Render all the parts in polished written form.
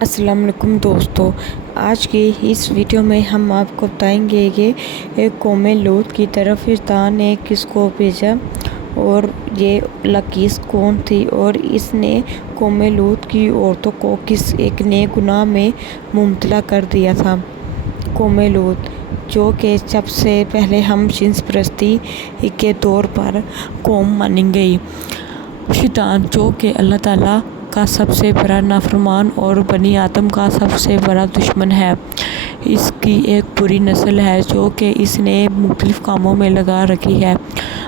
السلام علیکم دوستو، آج کی اس ویڈیو میں ہم آپ کو بتائیں گے کہ ایک قوم لوط کی طرف شیطان نے کس کو بھیجا اور یہ لکیس کون تھی اور اس نے قوم لوط کی عورتوں کو کس ایک نئے گناہ میں مبتلا کر دیا تھا۔ قوم لوط جو کہ سب سے پہلے ہم جنس پرستی کے طور پر قوم مانی گئی۔ شیطان جو کہ اللہ تعالیٰ کا سب سے بڑا نافرمان اور بنی آدم کا سب سے بڑا دشمن ہے، اس کی ایک بری نسل ہے جو کہ اس نے مختلف کاموں میں لگا رکھی ہے۔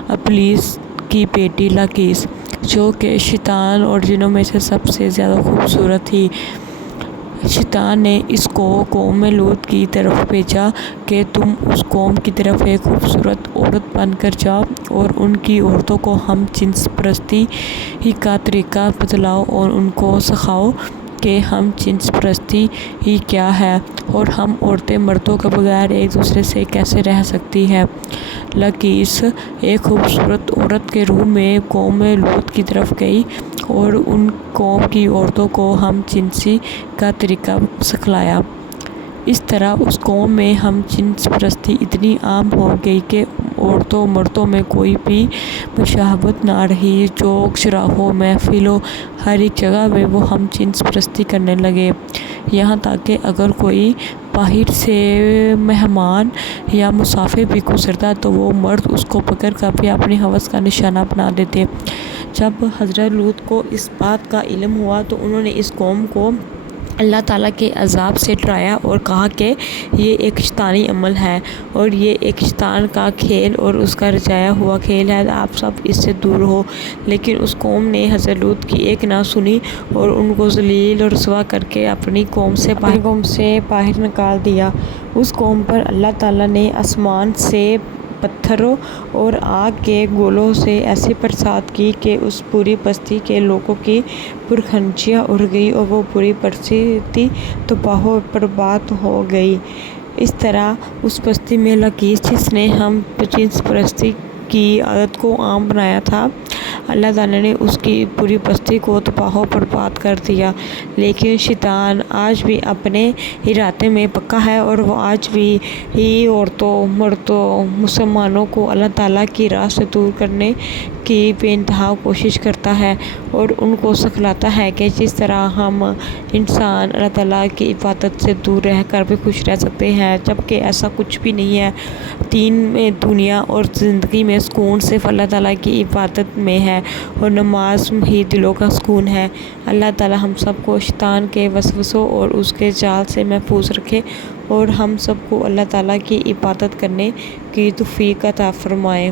ابلیس کی بیٹی لکیس جو کہ شیطان اور جنوں میں سے سب سے زیادہ خوبصورت تھی، شیطان نے اس کو قوم لوط کی طرف بھیجا کہ تم اس قوم کی طرف ایک خوبصورت عورت بن کر جاؤ اور ان کی عورتوں کو ہم جنس پرستی ہی کا طریقہ بتلاؤ اور ان کو سکھاؤ کہ ہم جنس پرستی ہی کیا ہے اور ہم عورتیں مردوں کے بغیر ایک دوسرے سے کیسے رہ سکتی ہیں۔ لکیس ایک خوبصورت عورت کے روپ میں قوم لوط کی طرف گئی اور ان قوم کی عورتوں کو ہم جنسی کا طریقہ سکھلایا۔ اس طرح اس قوم میں ہم جنس پرستی اتنی عام ہو گئی کہ عورتوں مردوں میں کوئی بھی مساوات نہ رہی۔ چوک چوراہوں، محفلوں، ہر ایک جگہ میں وہ ہم جنس پرستی کرنے لگے، یہاں تک کہ اگر کوئی باہر سے مہمان یا مسافر بھی گزرتا تو وہ مرد اس کو پکڑ کر بھی اپنی ہوس کا نشانہ بنا دیتے۔ جب حضرت لوط کو اس بات کا علم ہوا تو انہوں نے اس قوم کو اللہ تعالیٰ کے عذاب سے ڈرایا اور کہا کہ یہ ایک شیطانی عمل ہے اور یہ ایک شیطان کا کھیل اور اس کا رچایا ہوا کھیل ہے، آپ سب اس سے دور ہو۔ لیکن اس قوم نے حضرت لوط کی ایک نہ سنی اور ان کو ذلیل اور رسوا کر کے اپنی قوم سے باہر نکال دیا۔ اس قوم پر اللہ تعالیٰ نے آسمان سے پتھروں اور آگ کے گولوں سے ایسی برسات کی کہ اس پوری بستی کے لوگوں کی پرخاشیاں اڑ گئی اور وہ پوری بستی تباہ و برباد ہو گئی۔ اس طرح اس بستی میں لکیس جس نے ہم جنس پرستی کی عادت کو عام بنایا تھا، اللہ تعالیٰ نے اس کی پوری بستی کو تباہ و برباد کر دیا۔ لیکن شیطان آج بھی اپنے ارادے میں پکا ہے اور وہ آج بھی عورتوں مردوں مسلمانوں کو اللہ تعالیٰ کی راہ سے دور کرنے کی بے انتہا کوشش کرتا ہے اور ان کو سکھلاتا ہے کہ جس طرح ہم انسان اللہ تعالیٰ کی عبادت سے دور رہ کر بھی خوش رہ سکتے ہیں، جبکہ ایسا کچھ بھی نہیں ہے۔ دین میں، دنیا اور زندگی میں سکون صرف اللہ تعالیٰ کی عبادت میں ہے اور نماز ہی دلوں کا سکون ہے۔ اللہ تعالیٰ ہم سب کو شیطان کے وسوسوں اور اس کے جال سے محفوظ رکھے اور ہم سب کو اللہ تعالیٰ کی عبادت کرنے کی توفیق عطا فرمائے۔